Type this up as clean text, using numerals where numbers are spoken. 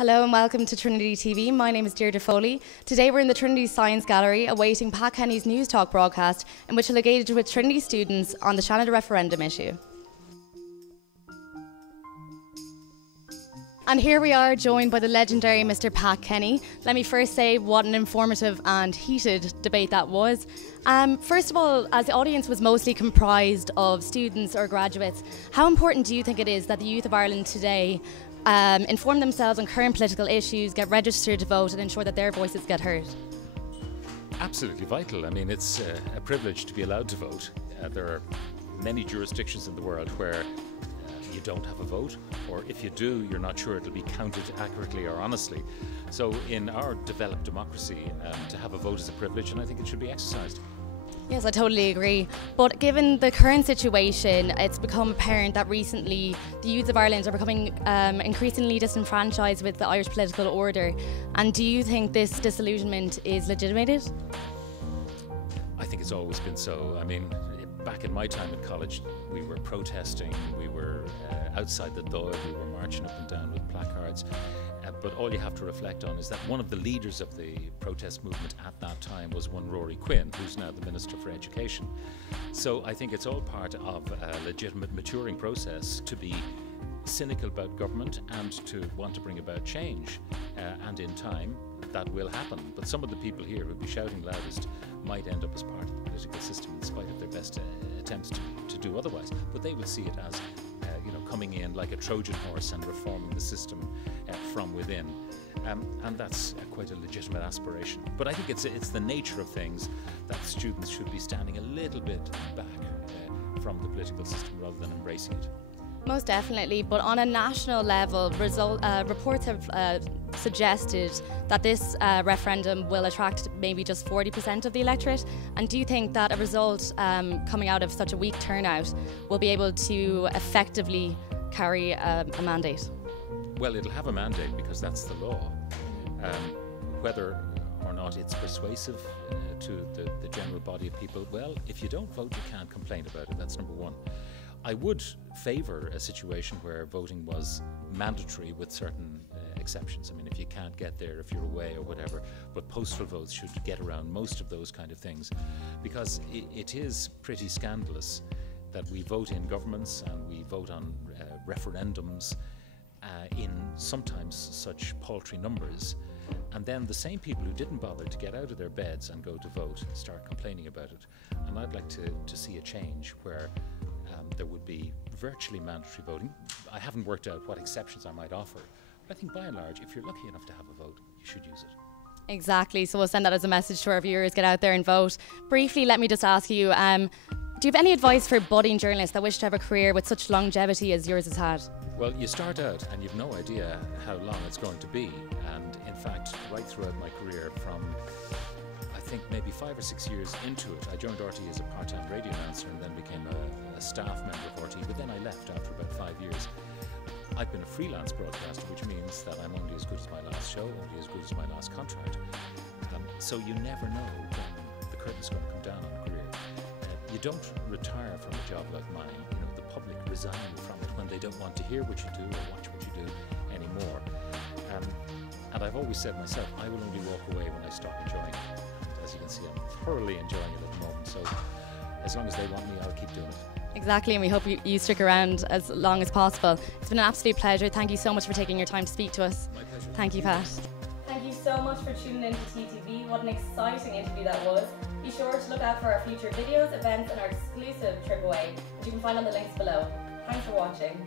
Hello and welcome to Trinity TV. My name is Deirdre Foley. Today we're in the Trinity Science Gallery awaiting Pat Kenny's News Talk broadcast in which he'll engage with Trinity students on the Seanad referendum issue. And here we are, joined by the legendary Mr. Pat Kenny. Let me first say what an informative and heated debate that was. First of all, as the audience was mostly comprised of students or graduates, how important do you think it is that the youth of Ireland today inform themselves on current political issues, get registered to vote and ensure that their voices get heard? Absolutely vital. I mean, it's a privilege to be allowed to vote. There are many jurisdictions in the world where you don't have a vote, or if you do, you're not sure it'll be counted accurately or honestly. So in our developed democracy, to have a vote is a privilege, and I think it should be exercised. Yes, I totally agree. But given the current situation, it's become apparent that recently the youth of Ireland are becoming increasingly disenfranchised with the Irish political order. And do you think this disillusionment is legitimated? I think it's always been so. I mean, back in my time in college, we were protesting, we were outside the door, we were marching up and down with placards. But all you have to reflect on is that one of the leaders of the protest movement at that time was one Rory Quinn, who's now the Minister for Education. So I think it's all part of a legitimate maturing process to be cynical about government and to want to bring about change. And in time, that will happen. But some of the people here who'd be shouting loudest might end up as part of the political system in spite of their best attempts to do otherwise. But they will see it as coming in like a Trojan horse and reforming the system from within. And that's quite a legitimate aspiration. But I think it's the nature of things that students should be standing a little bit back from the political system rather than embracing it. Most definitely, but on a national level, reports have suggested that this referendum will attract maybe just 40% of the electorate. And do you think that a result coming out of such a weak turnout will be able to effectively carry a mandate? Well, it'll have a mandate because that's the law. Whether or not it's persuasive to the general body of people, well, if you don't vote, you can't complain about it. That's number one. I would favour a situation where voting was mandatory with certain exceptions. I mean, if you can't get there, if you're away or whatever, but postal votes should get around most of those kind of things, because it is pretty scandalous that we vote in governments and we vote on referendums in sometimes such paltry numbers, and then the same people who didn't bother to get out of their beds and go to vote start complaining about it. And I'd like to see a change where there would be virtually mandatory voting. I haven't worked out what exceptions I might offer, but I think by and large, if you're lucky enough to have a vote, you should use it. Exactly, so we'll send that as a message to our viewers, get out there and vote. Briefly, let me just ask you, do you have any advice for budding journalists that wish to have a career with such longevity as yours has had? Well, you start out and you've no idea how long it's going to be, and in fact, right throughout my career from I think maybe 5 or 6 years into it, I joined RT as a part-time radio announcer and then became a staff member of RT, but then I left after about 5 years. I've been a freelance broadcaster, which means that I'm only as good as my last show, only as good as my last contract. So you never know when the curtain's going to come down on a career. You don't retire from a job like mine. The public resign from it when they don't want to hear what you do or watch what you do anymore. And I've always said myself, I will only walk away when I stop enjoying it. As you can see, I'm thoroughly enjoying it at the moment, so as long as they want me, I'll keep doing it. Exactly, and we hope you stick around as long as possible. It's been an absolute pleasure. Thank you so much for taking your time to speak to us. My pleasure. Thank you, Pat. Thank you so much for tuning in to TTV. What an exciting interview that was. Be sure to look out for our future videos, events and our exclusive trip away, which you can find on the links below. Thanks for watching.